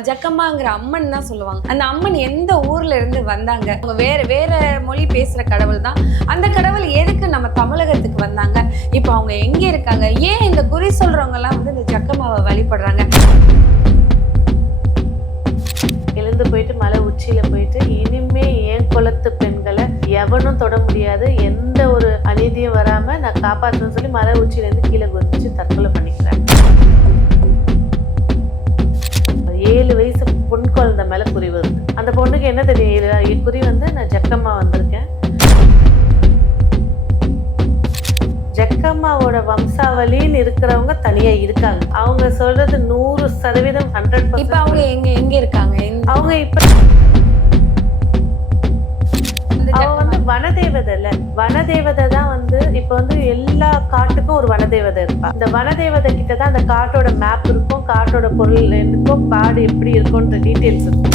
ஜக்கம்மாங்கிற அம்மன் தான் சொல்லுவாங்க. அந்த அம்மன் எந்த ஊர்ல இருந்து வந்தாங்க? அவங்க வேற வேற மொழி பேசுற கடவுள் தான். அந்த கடவுள் எதுக்கு நம்ம தமிழகத்துக்கு வந்தாங்க? இப்போ அவங்க எங்க இருக்காங்க? ஏன் இந்த குறி சொல்றவங்க எல்லாம் வந்து இந்த ஜக்கம்மாவை வழிபடுறாங்க? எழுந்து போயிட்டு மலை உச்சியில போயிட்டு இனிமே என் குலத்து பெண்களை எவனும் தொட முடியாது. எந்த ஒரு அநீதியும் வராம நான் காப்பாற்றணும்னு சொல்லி மலை உச்சியிலேருந்து கீழே குதிச்சு தற்கொலை பண்ணிக்கிறேன். ஏழு வயசு பொன் குழந்தை மேல குறி வருது. அந்த பொண்ணுக்கு என்ன தெரியும்? குறி வந்து நான் ஜக்கம்மா வந்திருக்கேன். ஜக்கம்மாவோட வம்சாவளின்னு இருக்கிறவங்க தனியா இருக்காங்க. அவங்க சொல்றது நூறு சதவீதம் ஹண்ட்ரட் இப்போ அவங்க எங்க எங்க இருக்காங்க? அவங்க இப்ப இந்த வனதேவதை இல்ல வனதேவதை தான் வந்து இப்ப வந்து எல்லா காட்டுக்கும் ஒரு வனதேவதை இருப்பா. இந்த வனதேவதை கிட்ட தான் அந்த காட்டோட மேப் இருக்கும் காட்டோட பொருள் இருக்கும் காடு எப்படி இருக்கும்ன்ற டீட்டெயில்ஸ் இருக்கும்.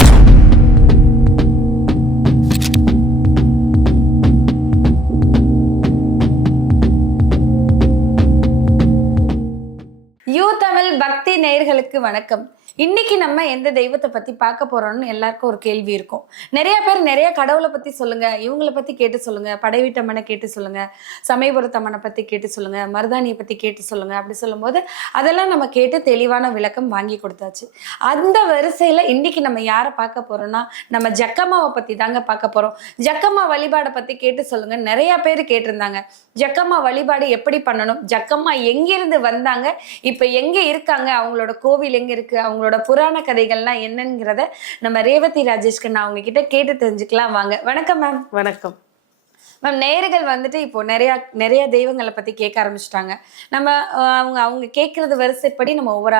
யூ தமிழ் பக்தி நேயர்களுக்கு வணக்கம். இன்னைக்கு நம்ம எந்த தெய்வத்தை பத்தி பார்க்க போறோம்னு எல்லாருக்கும் ஒரு கேள்வி இருக்கும். நிறைய பேர் நிறைய கடவுளை பத்தி சொல்லுங்க. இவங்களை பத்தி கேட்டு சொல்லுங்க. படைவீட்டம்மனை கேட்டு சொல்லுங்க. சமயபுரத்தம்மனை பத்தி கேட்டு சொல்லுங்க. மருதானியை பத்தி கேட்டு சொல்லுங்க. அப்படி சொல்லும்போது அதெல்லாம் நம்ம கேட்டு தெளிவான விளக்கம் வாங்கி கொடுத்தாச்சு. அந்த வரிசையில இன்னைக்கு நம்ம யாரை பார்க்க போறோம்னா நம்ம ஜக்கம்மாவை பத்தி தாங்க பார்க்க போறோம். ஜக்கம்மா வழிபாடை பத்தி கேட்டு சொல்லுங்க. நிறைய பேர் கேட்டிருந்தாங்க. ஜக்கம்மா வழிபாடு எப்படி பண்ணணும்? ஜக்கம்மா எங்கிருந்து வந்தாங்க? இப்ப எங்க இருக்காங்க? அவங்களோட கோவில் எங்க இருக்கு? அவங்களோட புராண கதைகள்லாம் என்னங்கிறத நம்ம ரேவதி ராஜேஷ்க்கு நான் அவங்க கிட்ட கேட்டு தெரிஞ்சுக்கலாம். வாங்க. வணக்கம் மேம் வணக்கம். மேம் நேயர்கள் வந்துட்டு இப்போ நிறைய நிறைய தெய்வங்களை பத்தி கேட்க ஆரம்பிச்சிட்டாங்க. நம்ம அவங்க அவங்க கேட்கறது வரிசைப்படி நம்ம ஒவ்வொரு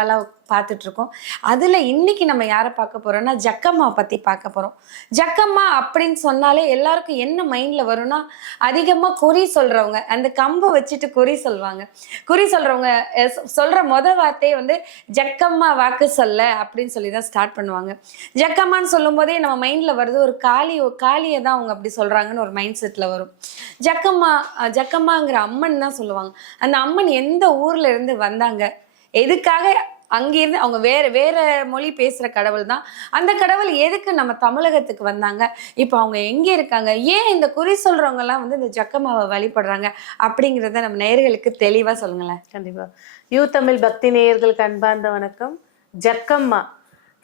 பார்த்துட்ருக்கோம். அதில் இன்றைக்கி இன்னைக்கு நம்ம யாரை பார்க்க போறோம்னா ஜக்கம்மா பற்றி பார்க்க போகிறோம் ஜக்கம்மா அப்படின்னு சொன்னாலே எல்லாருக்கும் என்ன மைண்டில் வரும்னா அதிகமாக குறி சொல்கிறவங்க அந்த கம்பை வச்சுட்டு குறி சொல்லுவாங்க குறி சொல்கிறவங்க சொல்கிற சொ- முத வார்த்தையே வந்து ஜக்கம்மா வாக்கு சொல்ல அப்படின்னு சொல்லி தான் ஸ்டார்ட் பண்ணுவாங்க. ஜக்கம்மான்னு சொல்லும் போதே நம்ம மைண்டில் வருது ஒரு காளி காளியை தான் அவங்க அப்படி சொல்கிறாங்கன்னு ஒரு மைண்ட் செட்டில் வரும். ஜக்கம்மா ஜக்கம்மாங்கிற அம்மன் தான் சொல்லுவாங்க. அந்த அம்மன் எந்த ஊர்ல இருந்து வந்தாங்க? எதுக்காக அங்கிருந்து அவங்க வேற வேற மொழி பேசுற கடவுள் தான். அந்த கடவுள் எதுக்கு நம்ம தமிழகத்துக்கு வந்தாங்க? இப்போ அவங்க எங்க இருக்காங்க? ஏன் இந்த குறி சொல்றவங்க எல்லாம் வந்து இந்த ஜக்கம்மாவை வழிபடுறாங்க? அப்படிங்கறத நம்ம நேயர்களுக்கு தெளிவா சொல்லுங்களேன். கண்டிப்பா. யூ தமிழ் பக்தி நேயர்களுக்கு அன்பார்ந்த வணக்கம். ஜக்கம்மா.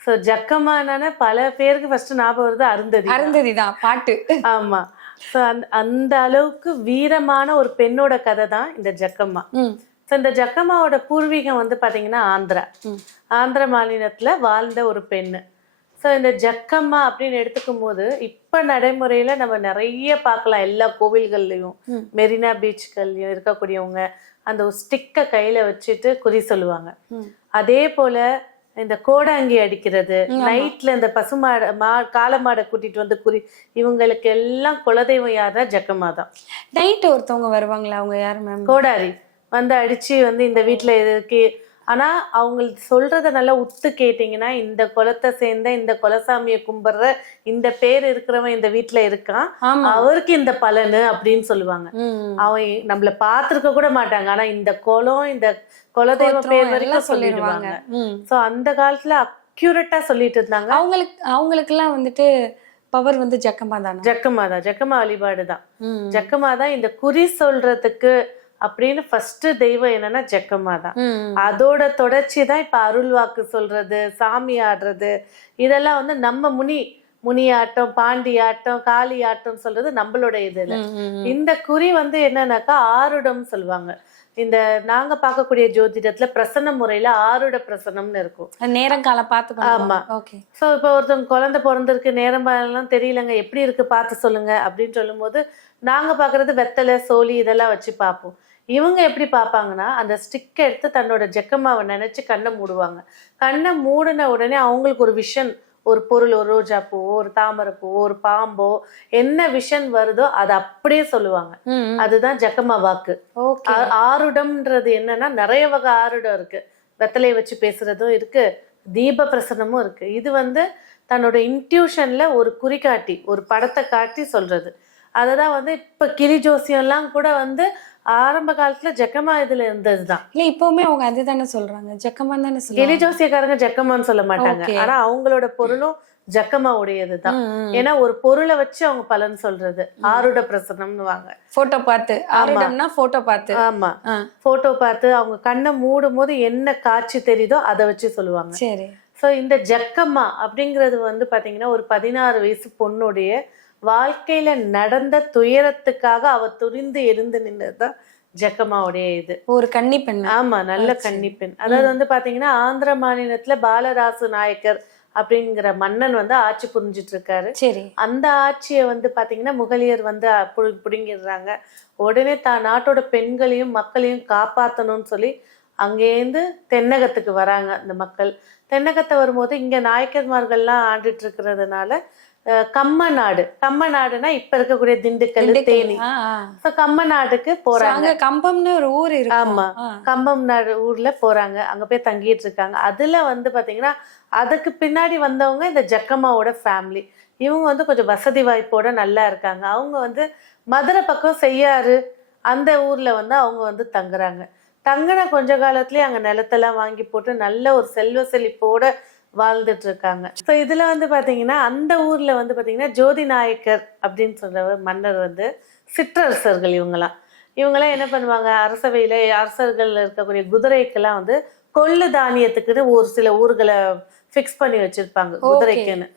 ஸோ ஜக்கம்மானான பல பேருக்கு ஃபர்ஸ்ட் ஞாபகம் வருது அருந்ததி அருந்ததி தான் பாட்டு. ஆமா. ஸோ அந்த அந்த அளவுக்கு வீரமான ஒரு பெண்ணோட கதை தான் இந்த ஜக்கம்மா. ஸோ இந்த ஜக்கம்மாவோட பூர்வீகம் வந்து பாத்தீங்கன்னா ஆந்திரா. ஆந்திர மாநிலத்துல வாழ்ந்த ஒரு பெண்ணு ஸோ இந்த ஜக்கம்மா அப்படின்னு எடுத்துக்கும் போது இப்ப நடைமுறையில நம்ம நிறைய பார்க்கலாம் எல்லா கோவில்கள்லயும். மெரினா பீச்கள்லயும் இருக்கக்கூடியவங்க அந்த ஒரு ஸ்டிக்கை கையில வச்சுட்டு குறி சொல்லுவாங்க. அதே போல இந்த கோடாங்கி அடிக்கிறது. நைட்ல இந்த பசுமாடை மா காளமாடை கூட்டிட்டு வந்து குறி இவங்களுக்கு எல்லாம் குலதெய்வம் யாருன்னா ஜக்கம்மா தான் நைட்டு ஒருத்தவங்க வருவாங்களா அவங்க யாரு மேம் கோடாரி வந்து அடிச்சு வந்து இந்த வீட்ல இருக்கு. ஆனா அவங்க சொல்றத நல்லா உத்து கேட்டீங்கன்னா இந்த குலத்தை சேர்ந்த இந்த குலசாமியை கும்பிடுற இந்த பேர் இருக்கிறவன் இந்த வீட்ல இருக்கான். அவருக்கு இந்த பலனு அப்படின்னு சொல்லுவாங்க. அவன் நம்மள பாத்திருக்க கூட மாட்டாங்க. ஆனா இந்த குலம் இந்த குலதெய்வ பேர் வரைக்கும் சொல்லிடுவாங்க. சோ அந்த காலத்துல அக்யூரேட்டா சொல்லிட்டு இருந்தாங்க. அவங்களுக்கு அவங்களுக்கெல்லாம் வந்துட்டு பவர் வந்து ஜக்கமா தானே ஜக்கமா தான் ஜக்கமா வழிபாடு தான். ஜக்கமா தான் இந்த குறி சொல்றதுக்கு அப்படின்னு ஃபர்ஸ்ட் தெய்வம் என்னன்னா ஜக்கமா தான். அதோட தொடர்ச்சி தான் இப்ப அருள் வாக்கு சொல்றது சாமி ஆடுறது. இதெல்லாம் வந்து நம்ம முனி முனியாட்டம் பாண்டி ஆட்டம் காளி ஆட்டம் சொல்றது நம்மளோட இதுல ம், ம், ம். இந்த குறி வந்து என்னன்னாக்கா ஆருடம் சொல்லுவாங்க. இந்த நாங்க பார்க்கக்கூடிய ஜோதிடத்துல பிரசன்ன முறையில ஆருட பிரசனம்னு இருக்கும். நேரம் காலம் பார்த்து ஆமா. ஓகே. ஸோ இப்போ ஒருத்தவங்க குழந்தை பிறந்திருக்கு நேரம் எல்லாம் தெரியலங்க எப்படி இருக்கு பார்த்து சொல்லுங்க அப்படின்னு சொல்லும்போது நாங்க பார்க்கறது வெத்தலை சோலி இதெல்லாம் வச்சு பார்ப்போம். இவங்க எப்படி பார்ப்பாங்கன்னா அந்த ஸ்டிக் எடுத்து தன்னோட ஜெக்கம்மாவை நினைச்சு கண்ணை மூடுவாங்க. கண்ணை மூடின உடனே அவங்களுக்கு ஒரு விஷன் ஒரு பொருள் ஒரு ரோஜா பூவோ ஒரு தாமரை பூவோ ஒரு பாம்போ என்ன விஷன் வருதோ அதை அப்படியே சொல்லுவாங்க. அதுதான் ஜக்கம்மா வாக்கு. ஆருடம்ன்றது என்னன்னா நிறைய வகை ஆருடம் இருக்கு. வெத்தலையை வச்சு பேசுறதும் இருக்கு தீப பிரசனமும் இருக்கு. இது வந்து தன்னோட இன்ட்யூஷன்ல ஒரு குறிகாட்டி ஒரு படத்தை காட்டி சொல்றது. அதை தான் வந்து இப்போ கிளி ஜோசியம்லாம் கூட வந்து ஆரம்ப காலத்துல ஜக்கமா இதுல இருந்ததுதான். இல்ல இப்பவுமே அவங்க அதுதானே சொல்றாங்க. ஜக்கமான்னு தானே எலி சொல்றாங்க ஜோசியக்காரங்க ஜக்கமான்னு சொல்ல மாட்டாங்க. ஆனா அவங்களோட பொருளும் ஜக்கமா உடையதுதான். ம், ம். ஏன்னா ஒரு பொருளை வச்சு அவங்க பலன் சொல்றது. ஆருட பிரசனம்னு வாங்க. போட்டோ பார்த்து. ஆரிடம்னா போட்டோ பார்த்து. ஆமா. போட்டோ பார்த்து அவங்க கண்ணை மூடும் போது என்ன காட்சி தெரியுதோ அதை வச்சு சொல்லுவாங்க. சரி. ஸோ இந்த ஜக்கம்மா அப்படிங்கிறது வந்து பாத்தீங்கன்னா ஒரு பதினாறு வயசு பொண்ணுடைய வாழ்க்கையில நடந்த துயரத்துக்காக அவ துரிந்து எழுந்து நின்னதுதான் ஜக்கம்மாவுடைய இது. ஒரு கன்னி பெண். ஆமா நல்ல கன்னிப்பெண் அதாவது வந்து பாத்தீங்கன்னா ஆந்திர மாநிலத்துல பாலராசு நாயக்கர் அப்படிங்கிற மன்னன் வந்து ஆட்சி புரிஞ்சிட்டு இருக்காரு சரி. அந்த ஆட்சியை வந்து பாத்தீங்கன்னா முகலியர் வந்து புடு- புடுங்கிடுறாங்க. உடனே தான் நாட்டோட பெண்களையும் மக்களையும் காப்பாத்தணும்னு சொல்லி அங்கேருந்து தென்னகத்துக்கு வராங்க அந்த மக்கள். தென்னகத்தை வரும்போது இங்க நாயக்கர்மார்கள்லாம் ஆண்டுட்டு இருக்கிறதுனால கம்ம நாடு கம்ம நாடுனா இப்ப இருக்கக்கூடிய திண்டுக்கல் தேனி. So, கம்ம நாட்டுக்கு So, போறாங்க கம்பம்னு ஒரு ஊர் இருக்கு ஆமா. கம்பம் நாடு ஊர்ல போறாங்க. அங்க போய் தங்கிட்டு இருக்காங்க. அதுல வந்து பாத்தீங்கன்னா அதுக்கு பின்னாடி வந்தவங்க இந்த ஜக்கம்மாவோட ஃபேமிலி இவங்க வந்து கொஞ்சம் வசதி வாய்ப்போட நல்லா இருக்காங்க. அவங்க வந்து மதுரை பக்கம் செய்யாறு அந்த ஊர்ல வந்து அவங்க வந்து தங்குறாங்க. தங்கின கொஞ்ச காலத்துலயே அங்க நிலத்தெல்லாம் வாங்கி போட்டு நல்ல ஒரு செல்வ செழிப்போட வாழ்ந்துட்டு இருக்காங்க ஸோ இதுல வந்து பாத்தீங்கன்னா அந்த ஊர்ல வந்து பாத்தீங்கன்னா ஜோதி நாயக்கர் அப்படின்னு சொல்ற மன்னர் வந்து சிற்றரசர்கள் இவங்கெல்லாம் இவங்கெல்லாம் என்ன பண்ணுவாங்க? அரசவையில அரசர்கள் இருக்கக்கூடிய குதிரைக்கெல்லாம் வந்து கொள்ளு தானியத்துக்குன்னு ஒரு சில ஊர்களை ஃபிக்ஸ் பண்ணி வச்சிருப்பாங்க குதிரைக்குன்னு.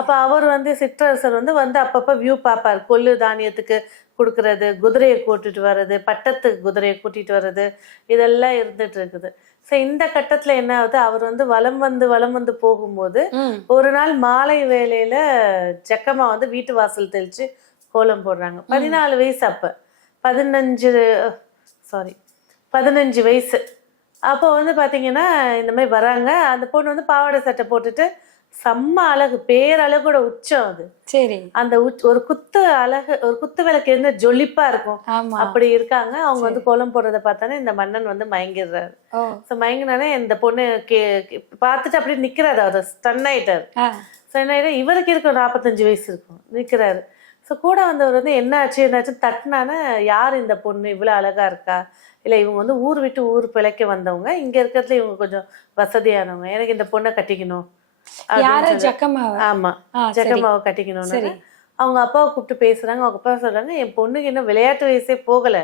அப்ப அவர் வந்து சிற்றரசர் வந்து வந்து அப்பப்ப வியூ பார்ப்பார். கொள்ளு தானியத்துக்கு கொடுக்கறது குதிரையை கூட்டிட்டு வர்றது பட்டத்துக்கு குதிரையை கூட்டிட்டு வர்றது இதெல்லாம் இருந்துட்டு இருக்குது ஸோ இந்த கட்டத்துல என்ன ஆகுது? அவர் வந்து வலம் வந்து வலம் வந்து போகும்போது ஒரு நாள் மாலை வேளையில ஜக்கம்மா வந்து வீட்டு வாசல் தெளிச்சு கோலம் போடுறாங்க. பதினாலு வயசு அப்ப. பதினஞ்சு சாரி பதினஞ்சு வயசு. அப்போ வந்து பாத்தீங்கன்னா இந்த மாதிரி வராங்க. அந்த பொண்ணு வந்து பாவாடை சட்டை போட்டுட்டு செம்ம அழகு பேரழகோட உச்சம் அது. சரி. அந்த ஒரு குத்து அழகு ஒரு குத்து விளக்கு இருந்து ஜொலிப்பா இருக்கும். அப்படி இருக்காங்க. அவங்க வந்து கோலம் போடுறத பார்த்தானே இந்த மன்னன் வந்து மயங்கிடுறாரு. ஸோ மயங்கினானே இந்த பொண்ணு கே பார்த்துட்டு அப்படியே நிக்கிறாரு அவர். ஸ்டன் ஆயிட்டாரு. ஸ்டன் ஆயிட்டு இவருக்கு இருக்கும் நாற்பத்தஞ்சு வயசு இருக்கும். நிக்கிறாரு. ஸோ கூட வந்தவர் வந்து என்ன ஆச்சு என்னாச்சு தட்டினான யார் இந்த பொண்ணு? இவ்வளோ அழகா இருக்கா? இல்லை இவங்க வந்து ஊர் விட்டு ஊர் பிழைக்க வந்தவங்க. இங்க இருக்கிறதுல இவங்க கொஞ்சம் வசதியானவங்க. எனக்கு இந்த பொண்ணை கட்டிக்கணும். யார ஜக்கமாவ ஆமா. ஜெகமாவை கட்டிக்கணும்னு. அவங்க அப்பாவை கூப்பிட்டு பேசுறாங்க. அவங்க அப்பா சொல்றாங்க என் பொண்ணுக்கு இன்னும் விளையாட்டு வயசே போகல.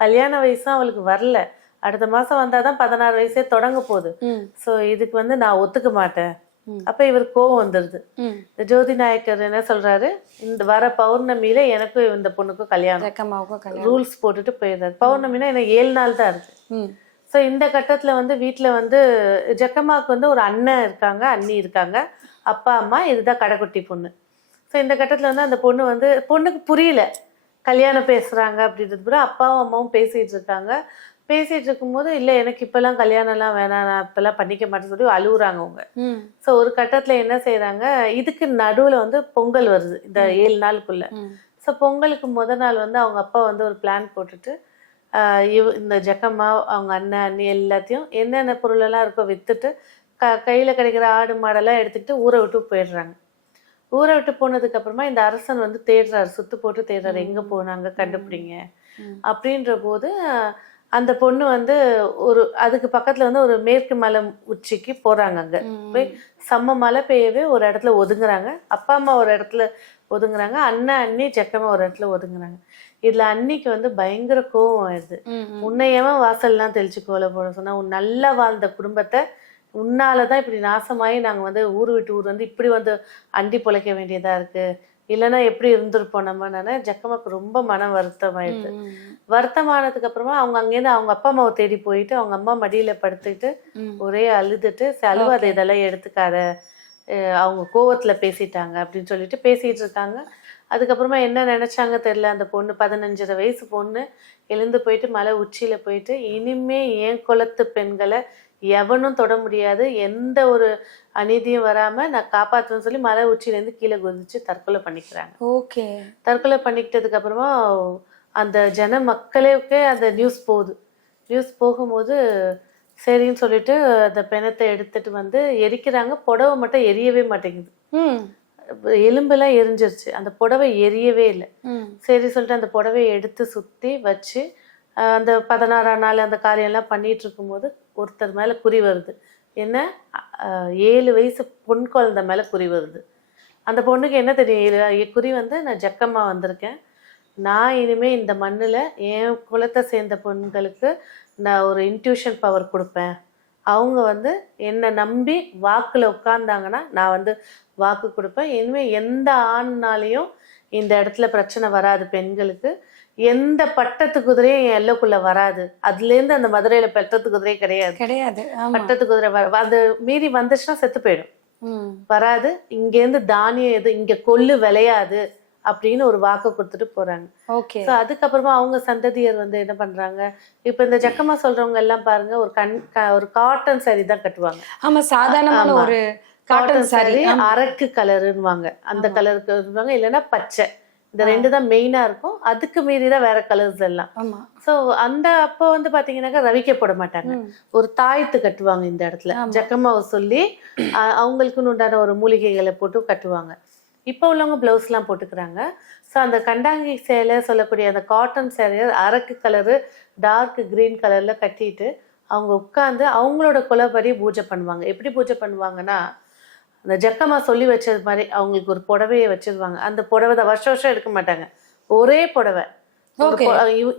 கல்யாண வயசும் அவளுக்கு வரல. அடுத்த மாசம் வந்தாதான் பதினாறு வயசே தொடங்க போகுது. சோ இதுக்கு வந்து நான் ஒத்துக்க மாட்டேன். அப்ப இவர் கோவம் வந்துருது. இந்த ஜோதி நாயக்கர் என்ன சொல்றாரு? இந்த வர பௌர்ணமியில எனக்கும் இந்த பொண்ணுக்கும் கல்யாணம். ரூல்ஸ் போட்டுட்டு போயிடுறாரு. பௌர்ணமினா என்ன ஏழு நாள் தான் இருக்கு. ஸோ இந்த கட்டத்துல வந்து வீட்ல வந்து ஜக்கம்மாவுக்கு வந்து ஒரு அண்ணன் இருக்காங்க அண்ணி இருக்காங்க. அப்பா அம்மா இதுதான் கடைக்குட்டி பொண்ணு. ஸோ இந்த கட்டத்துல வந்து அந்த பொண்ணு வந்து பொண்ணுக்கு புரியல. கல்யாணம் பேசுறாங்க அப்படின்றது கூட அப்பாவும் அம்மாவும் பேசிட்டு இருக்காங்க. பேசிட்டு இருக்கும்போது இல்லை எனக்கு இப்பெல்லாம் கல்யாணம்லாம் வேணாம் நான் இப்பெல்லாம் பண்ணிக்க மாட்டேன்னு சொல்லி அழுகுறாங்க அவங்க. ஸோ ஒரு கட்டத்துல என்ன செய்றாங்க இதுக்கு நடுவுல வந்து பொங்கல் வருது இந்த ஏழு நாளுக்குள்ள. ஸோ பொங்கலுக்கு முத நாள் வந்து அவங்க அப்பா வந்து ஒரு பிளான் போட்டுட்டு இவ இந்த ஜக்கம்மா அவங்க அண்ணன் அண்ணி எல்லாத்தையும் என்னென்ன பொருளெல்லாம் இருக்கோ வித்துட்டு க கையில் கிடைக்கிற ஆடு மாடெல்லாம் எடுத்துக்கிட்டு ஊரை விட்டு போயிடுறாங்க. ஊரை விட்டு போனதுக்கு அப்புறமா இந்த அரசன் வந்து தேடுறாரு சுத்து போட்டு தேடுறாரு. எங்க போனாங்க கண்டுபிடிங்க. அப்படின்ற போது அந்த பொண்ணு வந்து ஒரு அதுக்கு பக்கத்துல வந்து ஒரு மேற்கு மலை உச்சிக்கு போறாங்க அங்க. போய் செம்ம மழை பெய்யவே ஒரு இடத்துல ஒதுங்குறாங்க. அப்பா அம்மா ஒரு இடத்துல ஒதுங்குறாங்க. அண்ணன் அண்ணி ஜக்கம்மா ஒரு இடத்துல ஒதுங்குறாங்க. இதுல அன்னிக்கு வந்து பயங்கர கோவம் ஆயிடுது ம் ம். உன்னையவா வாசல்லாம் தெளிச்சு கோல போட சொன்னா உன் நல்லா வாழ்ந்த குடும்பத்தை உன்னாலதான் இப்படி நாசமாயி நாங்க வந்து ஊர் விட்டு ஊர் வந்து இப்படி வந்து அண்டி பொழைக்க வேண்டியதா இருக்கு. இல்லைன்னா எப்படி இருந்திருப்போம் நம்ம? ஜக்கம்மாக்கு ரொம்ப மன வருத்தம் ஆயிடுது. வருத்தமானதுக்கு அப்புறமா அவங்க அங்கேருந்து அவங்க அப்பா அம்மாவை தேடி போயிட்டு அவங்க அம்மா மடியில படுத்துக்கிட்டு. ஒரே அழுதுட்டு "சரி, அழுவாத இதெல்லாம் எடுத்துக்காத. அவங்க கோவத்துல பேசிட்டாங்க அப்படின்னு சொல்லிட்டு பேசிட்டு இருக்காங்க. அதுக்கப்புறமா என்ன நினைச்சாங்க தெரியல அந்த பொண்ணு பதினஞ்சரை வயசு பொண்ணு எழுந்து போயிட்டு மலை உச்சியில போயிட்டு இனிமே என் குலத்து பெண்களை எவனும் தொட முடியாது எந்த ஒரு அநீதியும் வராம நான் காப்பாற்றுவேன்னு சொல்லி மலை உச்சியில இருந்து கீழே குதிச்சு தற்கொலை பண்ணிக்கிறாங்க. ஓகே. தற்கொலை பண்ணிக்கிட்டதுக்கு அப்புறமா அந்த ஜன மக்களுக்கே அந்த நியூஸ் போகுது. நியூஸ் போகும்போது சரின்னு சொல்லிட்டு அந்த பிணத்தை எடுத்துட்டு வந்து எரிக்கிறாங்க. புடவை மட்டும் எரியவே மாட்டேங்குது. எலும்பெல்லாம் எரிஞ்சிருச்சு. அந்த புடவை எரியவே இல்லை. சரி சொல்லிட்டு அந்த புடவையை எடுத்து சுத்தி வச்சு அந்த பதினாறாம் நாள் அந்த காரியம்லாம் பண்ணிட்டு இருக்கும்போது ஒருத்தர் மேலே குறி வருது. என்ன? ஏழு வயசு பொன் குழந்தை மேலே குறி வருது. அந்த பொண்ணுக்கு என்ன தெரியும்? குறி வந்து நான் ஜக்கம்மா வந்திருக்கேன். நான் இனிமே இந்த மண்ணில் என் குலத்தை சேர்ந்த பெண்களுக்கு நான் ஒரு இன்ட்யூஷன் பவர் கொடுப்பேன். அவங்க வந்து என்னை நம்பி வாக்கில் உட்கார்ந்தாங்கன்னா நான் வந்து வாக்கு கொடுப்பேன். இனிமேல் எந்த ஆண்னாலையும் இந்த இடத்துல பிரச்சனை வராது பெண்களுக்கு. எந்த பட்டத்து குதிரையும் என் எல்லைக்குள்ள வராது. அதுலேருந்து அந்த மதுரையில பெட்டத்து குதிரையே கிடையாது. கிடையாது. பட்டத்து குதிரை வ- அது மீறி வந்துச்சுன்னா செத்து போயிடும். வராது. இங்கேருந்து தானியம் எது இங்க கொள்ளு விளையாது. அப்படின்னு ஒரு வாக்கு கொடுத்துட்டு போறாங்க. ஓகே ஸோ அதுக்கப்புறமா அவங்க சந்ததியர் வந்து என்ன பண்றாங்க? இப்போ இந்த ஜக்கமா சொல்றவங்க எல்லாம் பாருங்க ஒரு கண் ஒரு காட்டன் saree தான் கட்டுவாங்க. ஆமா சாதாரணமான. ஒரு காட்டன் சாரி அரக்கு கலருன்னுவாங்க அந்த கலருக்கு இல்லைன்னா பச்சை. இந்த ரெண்டு தான் மெயினா இருக்கும். அதுக்கு மீறி தான் வேற கலர்ஸ் எல்லாம். ஆமா. ஸோ அந்த அப்போ வந்து பாத்தீங்கன்னாக்கா ரவிக்க போட மாட்டாங்க. ஒரு தாயத்து கட்டுவாங்க இந்த இடத்துல. ஜக்கமாவை சொல்லி அவங்களுக்குன்னு உண்டான ஒரு மூலிகைகளை போட்டு கட்டுவாங்க. இப்போ உள்ளவங்க பிளவுஸ்லாம் போட்டுக்கிறாங்க. ஸோ அந்த கண்டாங்கி சேலை சொல்லக்கூடிய அந்த காட்டன் சேலையை அரக்கு கலரு டார்க் கிரீன் கலர்ல கட்டிட்டு அவங்க உட்காந்து அவங்களோட குலப்படி பூஜை பண்ணுவாங்க. எப்படி பூஜை பண்ணுவாங்கன்னா அந்த ஜக்கமா சொல்லி வச்சது மாதிரி அவங்களுக்கு ஒரு புடவையை வச்சிருவாங்க. அந்த புடவை தான் வருஷம் வருஷம் எடுக்க மாட்டாங்க. ஒரே புடவை.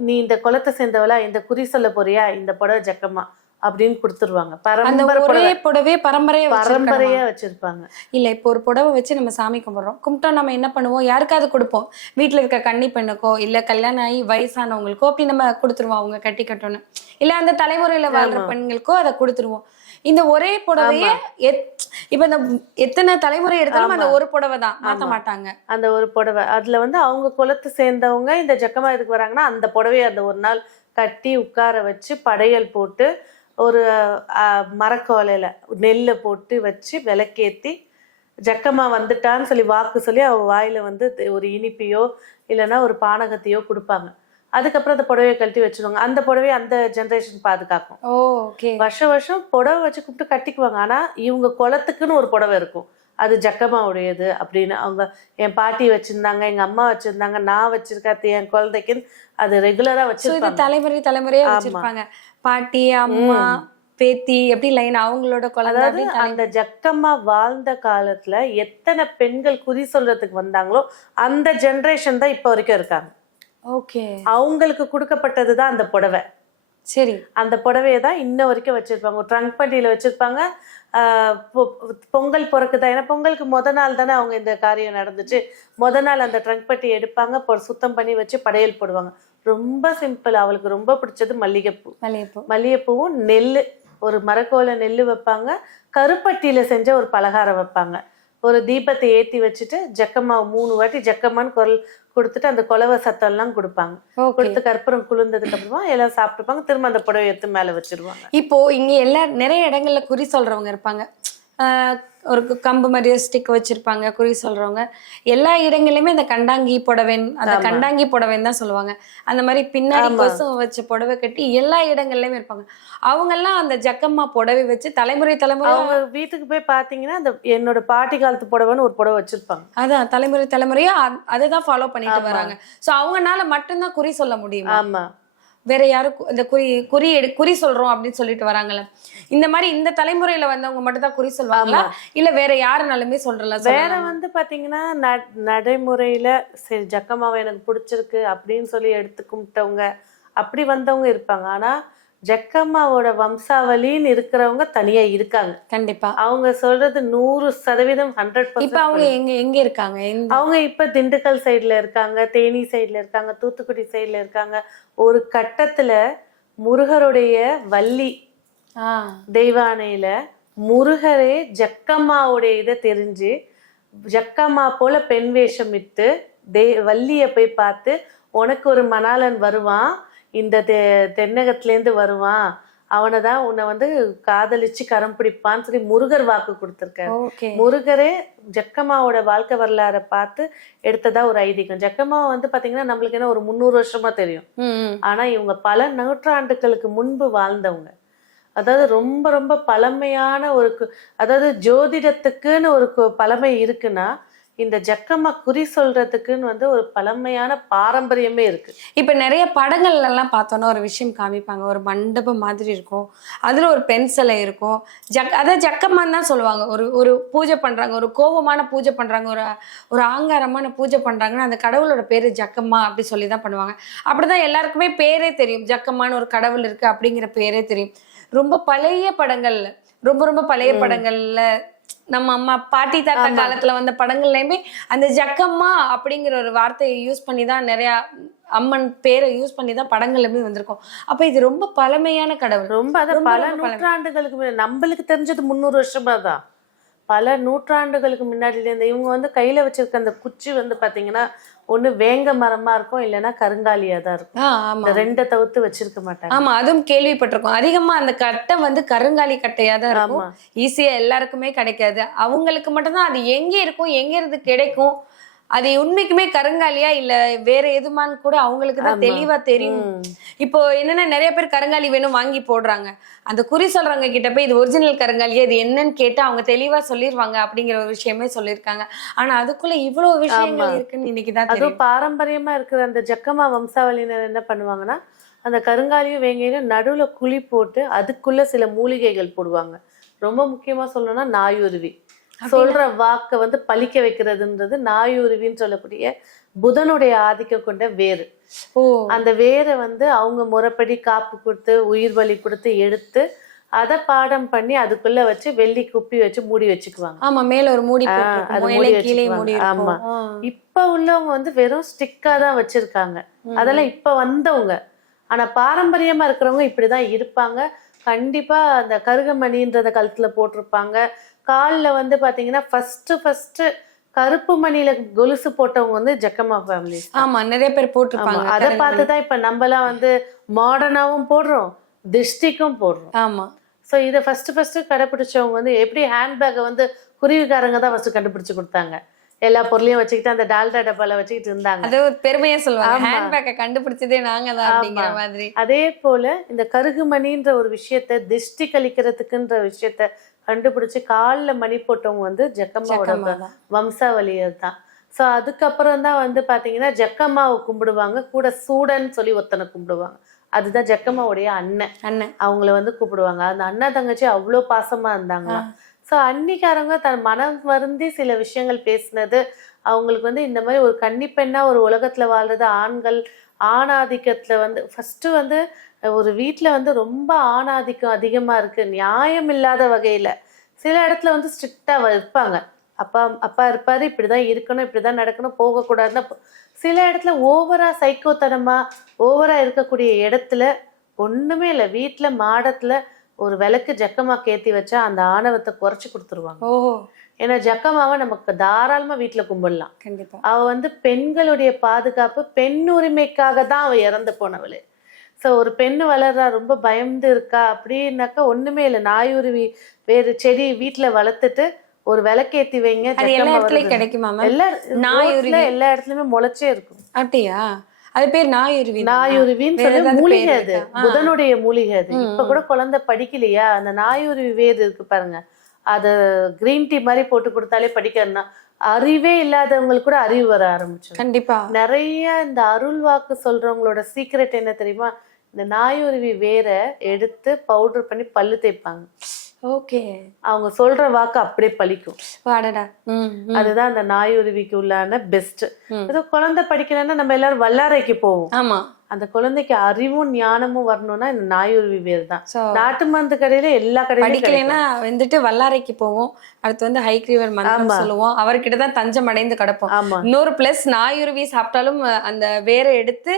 நீ இந்த குலத்தை சேர்ந்தவளா இந்த குறி சொல்ல போறியா இந்த புடவை ஜக்கமா அப்படின்னு கொடுத்துருவாங்க. அந்த ஒரே புடவை. பரம்பரையா? பரம்பரையா வச்சிருப்பாங்க. இல்ல இப்போ ஒரு புடவை வச்சு நம்ம சாமி கும்பிடுறோம். கும்பிட்டா நம்ம என்ன பண்ணுவோம்? யாருக்காவது கொடுப்போம். வீட்ல இருக்க கன்னி பெண்ணுக்கோ இல்ல கல்யாணம் ஆகி வயசானவங்களுக்கோ அப்படி நம்ம கொடுத்துருவோம் அவங்க கட்டி கட்டணும் இல்ல அந்த தலைமுறையில வாழ்ற. பெண்களுக்கோ அதை கொடுத்துருவோம். இந்த ஒரே புடவையே இப்ப இந்த எத்தனை தலைமுறை எடுத்தாலும் அந்த. ஒரு புடவை தான். மாத்த. மாட்டாங்க. அந்த ஒரு புடவை. அதுல வந்து அவங்க குலத்தை சேர்ந்தவங்க இந்த ஜக்கமா இதுக்கு வராங்கன்னா அந்த புடவையை அந்த ஒரு நாள் கட்டி உட்கார வச்சு படையல் போட்டு ஒரு அஹ், மரக்கோலையில நெல்லை போட்டு வச்சு விளக்கேத்தி ஜக்கமா வந்துட்டான்னு சொல்லி வாக்கு சொல்லி அவ வாயில வந்து ஒரு இனிப்பையோ இல்லைன்னா ஒரு பானகத்தையோ கொடுப்பாங்க. அதுக்கப்புறம் அந்த புடவையை கழட்டி வச்சிருவாங்க. அந்த புடவையை அந்த ஜெனரேஷன் பாதுகாக்கும். ஓகே. வருஷம் வருஷம் புடவை வச்சு கூப்பிட்டு கட்டிக்குவாங்க. ஆனா இவங்க குலத்துக்குன்னு ஒரு புடவை இருக்கும். அது ஜக்கம்மாவுடையது அப்படின்னு அவங்க என் பாட்டி வச்சிருந்தாங்க எங்க அம்மா வச்சிருந்தாங்க நான் வச்சிருக்கேன் என் குழந்தைக்கு அது ரெகுலரா சோ இது வச்சிருப்பாங்க. தலைமுறை தலைமுறையா ஆமா. வச்சிருப்பாங்க. பாட்டி அம்மா பேத்தி எப்படி லைன் அவங்களோட குழந்தை அதாவது அந்த ஜக்கம்மா வாழ்ந்த காலத்துல எத்தனை பெண்கள் குறி சொல்றதுக்கு வந்தாங்களோ அந்த ஜெனரேஷன் தான் இப்ப வரைக்கும் இருக்காங்க. ஓகே. அவங்களுக்கு கொடுக்கப்பட்டது தான் அந்த புடவை. சரி. அந்த புடவையை தான் இன்ன வரைக்கும் வச்சிருப்பாங்க. ட்ரங்க் பட்டியில வச்சிருப்பாங்க. பொங்கல் பிறக்குதா? ஏன்னா பொங்கலுக்கு முத நாள் தானே அவங்க இந்த காரியம் நடந்துச்சு. முத நாள் அந்த ட்ரங்க் பட்டி எடுப்பாங்க சுத்தம் பண்ணி வச்சு படையல் போடுவாங்க. ரொம்ப சிம்பிள். அவளுக்கு ரொம்ப பிடிச்சது மல்லிகைப்பூ. மல்லிகைப்பூ. மல்லிகைப்பூவும் நெல் ஒரு மரக்கோல நெல் வைப்பாங்க. கருப்பட்டியில செஞ்ச ஒரு பலகாரம் வைப்பாங்க. ஒரு தீபத்தை ஏத்தி வச்சுட்டு ஜக்கம்மா மூணு வாட்டி ஜக்கம்மான்னு குரல் கொடுத்துட்டு அந்த கொலவை சத்தம் எல்லாம் கொடுப்பாங்க கொடுத்து கற்பூரம் குளிர்ந்ததுக்கு அப்புறமா எல்லாம் சாப்பிட்டுப்பாங்க. திரும்ப அந்த புடவை எடுத்து மேல வச்சிருவாங்க. இப்போ இங்க எல்லா நிறைய இடங்கள்ல குறி சொல்றவங்க இருப்பாங்க. ஒரு கம்பு மாதிரியே ஸ்டிக் வச்சிருப்பாங்க குறி சொல்றவங்க. எல்லா இடங்கள்லயுமே அந்த கண்டாங்கி புடவைன் அந்த. கண்டாங்கி புடவைன்னு தான் சொல்லுவாங்க. அந்த மாதிரி பின்னாடி. கொசும் வச்ச புடவை கட்டி எல்லா இடங்கள்லயுமே இருப்பாங்க. அவங்க எல்லாம் அந்த ஜக்கம்மா புடவை வச்சு தலைமுறை தலைமுறை அவங்க வீட்டுக்கு போய் பாத்தீங்கன்னா அந்த என்னோட பாட்டி காலத்து புடவைன்னு ஒரு புடவை வச்சிருப்பாங்க. அதான் தலைமுறை தலைமுறையா அதை தான் ஃபாலோ பண்ணிட்டு. வராங்க. சோ அவங்கனால மட்டும்தான் குறி சொல்ல முடியுமா? ஆமா. வேற யாரும் இந்த குறி குறி எடு குறி சொல்றோம் அப்படின்னு சொல்லிட்டு வராங்கல்ல. இந்த மாதிரி இந்த தலைமுறையில வந்தவங்க மட்டும் தான் குறி சொல்லுவாங்களா. இல்ல வேற யாருனாலுமே சொல்றல வேற வந்து பாத்தீங்கன்னா நடைமுறையில சரி ஜக்கமாவை எனக்கு பிடிச்சிருக்கு அப்படின்னு சொல்லி எடுத்து கும்பிட்டவங்க அப்படி வந்தவங்க இருப்பாங்க. ஆனா ஜக்கம்மாவோட வம்சாவளின்னு இருக்கிறவங்க தனியா இருக்காங்க. கண்டிப்பா. அவங்க சொல்றது நூறு சதவீதம் ஹண்ட்ரட் இப்ப அவங்க எங்க எங்க இருக்காங்க? அவங்க இப்ப திண்டுக்கல் சைடுல இருக்காங்க தேனி சைடுல இருக்காங்க தூத்துக்குடி சைடுல இருக்காங்க. ஒரு கட்டத்துல முருகருடைய வள்ளி தெய்வானையில முருகரே ஜக்கம்மாவுடைய இதை தெரிஞ்சு ஜக்கம்மா போல பெண் வேஷம் இட்டு தே வள்ளிய போய் பார்த்து உனக்கு ஒரு மணாளன் வருவான் இந்த தெ தென்னகத்திலேருந்து வருவான். அவனை தான் உன்னை வந்து காதலிச்சு கரம் பிடிப்பான்னு சொல்லி முருகர் வாக்கு கொடுத்துருக்காரு. முருகரே ஜக்கம்மாவோட வாழ்க்கை வரலாறை பார்த்து எடுத்ததா ஒரு ஐதீகம். ஜக்கம்மா வந்து பாத்தீங்கன்னா நம்மளுக்கு என்ன ஒரு முந்நூறு வருஷமா தெரியும். ஆனா இவங்க பல நூற்றாண்டுகளுக்கு முன்பு வாழ்ந்தவங்க. அதாவது ரொம்ப ரொம்ப பழமையான ஒரு அதாவது ஜோதிடத்துக்குன்னு ஒரு பழமை இருக்குன்னா இந்த ஜக்கம்மா குறி சொல்றதுக்குன்னு வந்து ஒரு பழமையான பாரம்பரியமே இருக்கு. இப்ப நிறைய படங்கள்ல எல்லாம் பார்த்தோன்னா ஒரு விஷயம் காமிப்பாங்க. ஒரு மண்டபம் மாதிரி இருக்கும். அதுல ஒரு பெண் சிலை இருக்கும். ஜக் அதான் ஜக்கம்மான்னு தான் சொல்லுவாங்க. ஒரு ஒரு பூஜை பண்றாங்க. ஒரு கோபமான பூஜை பண்றாங்க. ஒரு ஒரு ஆங்காரமான பூஜை பண்றாங்கன்னா அந்த கடவுளோட பேரு ஜக்கம்மா அப்படி சொல்லி தான் பண்ணுவாங்க. அப்படிதான் எல்லாருக்குமே பேரே தெரியும். ஜக்கம்மான்னு ஒரு கடவுள் இருக்கு அப்படிங்கிற பேரே தெரியும். ரொம்ப பழைய படங்கள்ல ரொம்ப ரொம்ப பழைய படங்கள்ல நம்ம அம்மா பாட்டி தாத்தா காலத்துல வந்த படங்கள்லயுமே அந்த ஜக்கம்மா அப்படிங்கிற ஒரு வார்த்தையை யூஸ் பண்ணி தான் நிறைய அம்மன் பேரை யூஸ் பண்ணி தான் படங்கள்லுமே வந்திருக்கும். அப்ப இது ரொம்ப பழமையான கடவுள். ரொம்ப பல. நூற்றாண்டுகளுக்கு முன்னாடி நம்மளுக்கு தெரிஞ்சது முந்நூறு வருஷமா தான் பல நூற்றாண்டுகளுக்கு முன்னாடில இருந்து இவங்க வந்து கையில வச்சிருக்க அந்த குச்சி வந்து பாத்தீங்கன்னா ஒண்ணு வேங்க மரமா இருக்கும் இல்லைன்னா கருங்காலியா தான் இருக்கும். ரெண்டை தவிர்த்து வச்சிருக்க மாட்டாங்க. ஆமா அதுவும் கேள்விப்பட்டிருக்கோம். அதிகமா அந்த கட்டை வந்து கருங்காலி கட்டையா தான் இருக்கும். ஈஸியா எல்லாருக்குமே கிடைக்காது. அவங்களுக்கு மட்டும்தான் அது எங்க இருக்கும் எங்க இருந்து கிடைக்கும் அது உண்மைக்குமே கருங்காலியா இல்ல வேற எதுமான்னு கூட அவங்களுக்கு தான். தெளிவா தெரியும். இப்போ என்னன்னா நிறைய பேர் கருங்காலி வேணும் வாங்கி போடுறாங்க. அந்த குறி சொல்றவங்க கிட்ட போய் இது ஒரிஜினல் கருங்காலியா? இது என்னன்னு கேட்டு அவங்க தெளிவா சொல்லிருவாங்க அப்படிங்கிற ஒரு விஷயமே சொல்லியிருக்காங்க. ஆனா அதுக்குள்ள இவ்வளவு விஷயங்கள். இருக்குன்னு இன்னைக்குதான் அதுவும் பாரம்பரியமா இருக்கிற அந்த ஜக்கமா வம்சாவளியினர் என்ன பண்ணுவாங்கன்னா அந்த கருங்காலியும் வேங்கையும் நடுவுல குழி போட்டு அதுக்குள்ள சில மூலிகைகள் போடுவாங்க. ரொம்ப முக்கியமா சொல்லணும்னா நாயுருவி. சொல்ற வாக்க வந்து பலிக்க வைக்கிறதுன்றது நாயுருவின்னு சொல்லக்கூடிய புதனுடைய ஆதிக்கம் கொண்ட வேறு. அந்த வேரை வந்து அவங்க முறைப்படி காப்பு கொடுத்து உயிர் பலி கொடுத்து எடுத்து அதை பாடம் பண்ணி அதுக்குள்ள வச்சு வெள்ளி குப்பி வச்சு மூடி வச்சுக்குவாங்க. ஆமா மேல ஒரு மூடி. அது மூடி. ஆமா. இப்ப உள்ளவங்க வந்து வெறும் ஸ்டிக்கா தான் வச்சிருக்காங்க. அதெல்லாம் இப்ப வந்தவங்க. ஆனா பாரம்பரியமா இருக்கிறவங்க இப்படிதான் இருப்பாங்க. கண்டிப்பா அந்த கருகமணின்றத கழுத்துல போட்டிருப்பாங்க. கால்ல வந்து பாத்தீங்கன்னா ஃபர்ஸ்ட் ஃபர்ஸ்ட் கருப்பு மணியில கொலுசு போட்டவங்க வந்து ஜக்கம்மா ஃபேமிலி ஆமா நிறைய பேர் போட்டிருப்பாங்க அதை பார்த்து தான் இப்ப நம்மலாம் வந்து மாடர்னாவும் போடுறோம் திஷ்டிக்கும் போடுறோம். ஆமா. ஸோ இதை ஃபர்ஸ்ட் ஃபர்ஸ்ட் கடைப்பிடிச்சவங்க வந்து எப்படி ஹேண்ட்பேக்கை வந்து குருவிக்காரங்க தான் ஃபர்ஸ்ட் கண்டுபிடிச்சு கொடுத்தாங்க? எல்லா பொருளையும் வச்சுக்கிட்டு அந்த டால்டா டப்பால வச்சுக்கிட்டு இருந்தாங்க. அது ஒரு பெருமையா சொல்லுவாங்க. ஹேண்ட்பேக்கை கண்டுபிடிச்சதே நாங்க தான் அப்படிங்கிற. மாதிரி. அதே போல இந்த கருகுமணின்ற ஒரு விஷயத்த திஷ்டி கழிக்கிறதுக்குன்ற விஷயத்த கண்டுபிடிச்சு காலில் மணி போட்டவங்க வந்து ஜக்கம்மாவோட. வம்சாவளியர் தான். ஸோ அதுக்கப்புறம் தான் வந்து பாத்தீங்கன்னா ஜக்கம்மாவை கும்பிடுவாங்க. கூட சூடன்னு சொல்லி ஒருத்தனை கும்பிடுவாங்க. அதுதான் ஜக்கம்மாவுடைய அண்ணன். அண்ணன். அவங்கள வந்து கூப்பிடுவாங்க. அந்த அண்ணா தங்கச்சி அவ்வளோ பாசமா இருந்தாங்க. ஸோ அன்னிக்காரங்க தன் மனம் வருந்தி சில விஷயங்கள் பேசினது. அவங்களுக்கு வந்து இந்த மாதிரி ஒரு கன்னிப்பெண்ணா ஒரு உலகத்துல வாழ்றது ஆண்கள் ஆணாதிக்கத்துல வந்து ஃபர்ஸ்ட் வந்து ஒரு வீட்ல வந்து ரொம்ப ஆணாதிக்கம் அதிகமா இருக்கு. நியாயம் இல்லாத வகையில. சில இடத்துல வந்து ஸ்ட்ரிக்டா இருப்பாங்க. அப்பா அப்பா இருப்பாரு இப்படிதான் இருக்கணும் இப்படிதான் நடக்கணும் போகக்கூடாதுன்னா சில இடத்துல ஓவரா சைக்கோத்தனமா ஓவரா இருக்கக்கூடிய இடத்துல ஒண்ணுமே இல்லை. வீட்ல மாடத்துல ஒரு விளக்கு ஜக்கமா கேத்தி வச்சா அந்த ஆணவத்தை குறைச்சு கொடுத்துருவாங்க. ஓஹோ. ஏன்னா ஜக்கமாவை நமக்கு தாராளமா வீட்ல கும்பிடலாம். கண்டிப்பா. அவ வந்து பெண்களுடைய பாதுகாப்பு பெண் உரிமைக்காக தான் அவ இறந்து போனவளே. ஸோ ஒரு பெண் வளர்றா ரொம்ப பயந்து இருக்கா அப்படின்னாக்கா ஒண்ணுமே இல்லை. நாயுருவி வேறு செடி வீட்ல வளர்த்துட்டு ஒரு விளக்கேத்தி வைங்க எல்லா இடத்துலயும். கிடைக்குமா எல்லா நாயுருவி. எல்லா இடத்துலயுமே முளைச்சே இருக்கும். அப்படியா? அது பேர் நாயுருவி? நாயுருவின்னு சொல்லி மூலிகை அது. புதனுடைய மூலிகை அது. இப்ப கூட குழந்தை படிக்கலையா? அந்த நாயுருவி வேர் இருக்கு பாருங்க. அது கிரீன் டீ மாதிரி போட்டு கொடுத்தாலே படிக்கிறதுனா அறிவே இல்லாதவங்களுக்கு கூட அறிவு வர ஆரம்பிச்சு கண்டிப்பா. நிறைய இந்த அருள் வாக்கு சொல்றவங்களோட சீக்ரெட் என்ன தெரியுமா? இந்த நாயுருவி வேரை எடுத்து பவுடர் பண்ணி பல்லு தேய்ப்பாங்க. ஓகே. அவங்க சொல்ற வாக்கு அப்படியே பலிக்கும் வாடடா. அதுதான் அந்த நாயுருவிக்கு உள்ளான பெஸ்ட். ஏதோ குழந்தை படிக்கலைன்னா நம்ம எல்லாரும் வல்லாரைக்கு போவோம். ஆமா. அந்த குழந்தைக்கு அறிவும் ஞானமும் வரணும்னா இந்த நாயுருவி வேர் தான் நாட்டு மருந்து கடையில எல்லா கடையிலும் படிக்கலைன்னா வந்துட்டு வல்லாரைக்கு போவோம். அடுத்து வந்து ஹைக்ரீவர் மந்திரம் ஆமா. சொல்லுவோம். அவர்கிட்ட தான் தஞ்சம் அடைந்து கிடப்போம் இன்னொரு பிளஸ் நாயுருவி சாப்பிட்டாலும் அந்த வேரை எடுத்து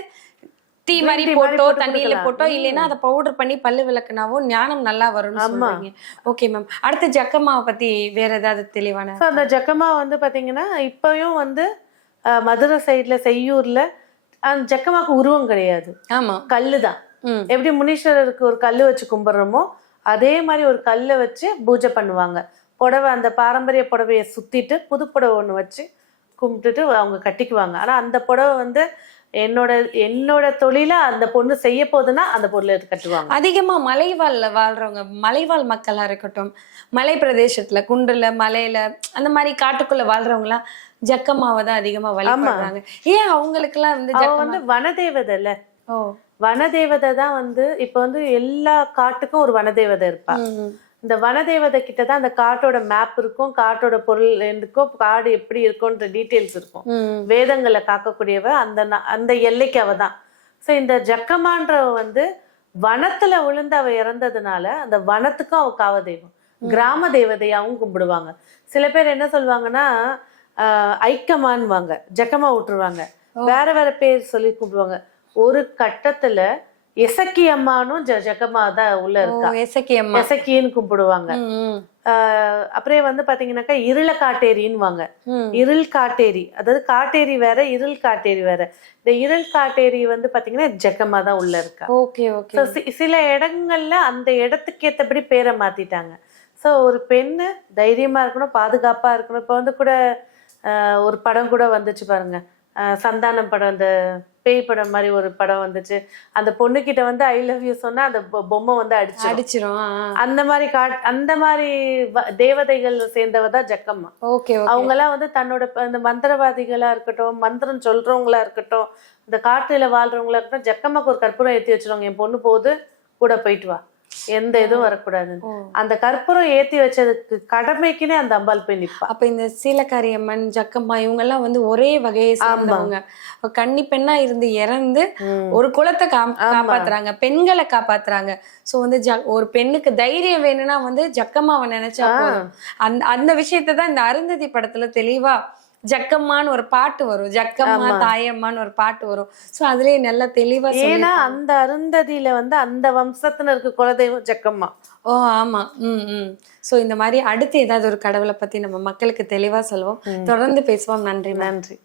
டீ மாதிரி போட்டோ தண்ணியில. போட்டோ இல்லைன்னா அதை பவுடர் பண்ணி பல்லு விளக்குனாவோ ஞானம் நல்லா வரும்னு ஆமா. சொல்றீங்க. ஓகே மேம் அடுத்து ஜக்கம்மாவை பத்தி வேற ஏதாவது தெளிவான அந்த ஜக்கமா வந்து பாத்தீங்கன்னா இப்பயும் வந்து மதுரை சைடுல செய்யூர்ல அந்த ஜக்கமாக்கு உருவம் கிடையாது. ஆமா. கல்லு தான் எப்படி முனீஸ்வரருக்கு ஒரு கல்லு வச்சு கும்பிடுறோமோ அதே மாதிரி ஒரு கல்லை வச்சு பூஜை பண்ணுவாங்க. புடவை அந்த பாரம்பரிய புடவையை சுத்திட்டு புது புடவை ஒன்று வச்சு கும்பிட்டுட்டு அவங்க கட்டிக்குவாங்க. ஆனா அந்த புடவை வந்து என்னோட என்னோட தொழில அந்த பொண்ணு செய்ய போகுதுன்னா அந்த பொருளை கட்டுவாங்க. அதிகமா மலைவாழ்ல வாழ்றவங்க மலைவாழ் மக்களா இருக்கட்டும் மலை பிரதேசத்துல குன்றுல மலையில அந்த மாதிரி காட்டுக்குள்ள வாழ்றவங்க எல்லாம் ஜக்கம்மாவை தான் அதிகமா வழிபடுறாங்க ஏன் அவங்களுக்கு எல்லாம் வந்து அவ வந்து வனதேவதை இல்ல. ஓ. வனதேவதை தான் வந்து இப்ப வந்து எல்லா காட்டுக்கும் ஒரு வனதேவதை இருப்பா. இந்த வனதேவதை கிட்ட தான் அந்த காட்டோட மேப் இருக்கும் காட்டோட பொருள் இருக்கும் காடு எப்படி இருக்கும்ன்ற டீட்டெயில்ஸ் இருக்கும். வேதங்களை காக்கக்கூடியவ அந்த அந்த எல்லைக்கு அவ தான். ஸோ இந்த ஜக்கமான்றவ வந்து வனத்துல விழுந்து அவ இறந்ததுனால அந்த வனத்துக்கும் அவ காவ தெய்வம் கிராம தேவதையாவும் கும்பிடுவாங்க. சில பேர் என்ன சொல்லுவாங்கன்னா ஐக்கமான்வாங்க. ஜக்கமா விட்டுருவாங்க. வேற வேற பேர் சொல்லி கூப்பிடுவாங்க. ஒரு கட்டத்துல எசக்கி அம்மானும் ஜ ஜக்கமா தான் உள்ள இருக்கா. எசக்கி அம்மா. எசக்கின்னு கும்பிடுவாங்க. அப்புறம் வந்து பாத்தீங்கன்னாக்கா இருள காட்டேரின்னுவாங்க. ம். இருள் காட்டேரி. அதாவது காட்டேரி வேற இருள் காட்டேரி வேற. இந்த இருள் காட்டேரி வந்து பாத்தீங்கன்னா ஜெகமா தான் உள்ள இருக்கா. Okay okay. சில இடங்கள்ல அந்த இடத்துக்கு ஏத்தபடி பேரை மாத்திட்டாங்க. சோ ஒரு பெண்ணு தைரியமா இருக்கணும் பாதுகாப்பா இருக்கணும். இப்ப வந்து கூட ஒரு படம் கூட வந்துச்சு பாருங்க. சந்தானம் படம் இந்த பேய் படம் மாதிரி ஒரு படம் வந்துச்சு. அந்த பொண்ணுகிட்ட வந்து ஐ லவ் யூ சொன்னா அந்த பொம்மை வந்து அடிச்சு அடிச்சிரும் அந்த மாதிரி காட் அந்த மாதிரி தேவதைகள் சேர்ந்தவ தான் ஜக்கம்மா. Okay okay. அவங்கெல்லாம் வந்து தன்னோட இந்த மந்திரவாதிகளா இருக்கட்டும் மந்திரம் சொல்றவங்களா இருக்கட்டும் இந்த காட்டுல வாழ்றவங்களா இருக்கட்டும் ஜக்கம்மாக்கு ஒரு கற்பூரம் ஏத்தி வச்சிருவாங்க. என் பொண்ணு போகுது கூட போயிட்டு வா. எந்த இதுவும் வரக்கூடாது. அந்த கற்பூரம் ஏத்தி வச்சதுக்கு கடமைக்குனே அந்த அம்பாள் போய் நிப்பா. அப்ப இந்த சீலக்காரி அம்மன் ஜக்கம்மா இவங்க எல்லாம் வந்து ஒரே வகையை சேர்ந்தவங்க. கன்னி பெண்ணா இருந்து இறந்து ஒரு குலத்தை காப்பாத்துறாங்க. பெண்களை காப்பாத்துறாங்க. சோ வந்து ஒரு பெண்ணுக்கு தைரியம் வேணும்னா வந்து ஜக்கம்மாவை நினைச்சா அந்த அந்த விஷயத்தை தான் இந்த அருந்ததி படத்துல தெளிவா ஜக்கம்மான்னு ஒரு பாட்டு வரும். ஜக்கம்மா தாயம்மான்னு ஒரு பாட்டு வரும். சோ அதுலயே நல்லா தெளிவா ஏன்னா அந்த அருந்ததியில வந்து அந்த வம்சத்துல இருக்க குலதெய்வம் ஜக்கம்மா. ஓ ஆமா. ம் ம். சோ இந்த மாதிரி அடுத்து ஏதாவது ஒரு கடவுளை பத்தி நம்ம மக்களுக்கு தெளிவா சொல்லுவோம் தொடர்ந்து பேசுவோம். நன்றி நன்றி.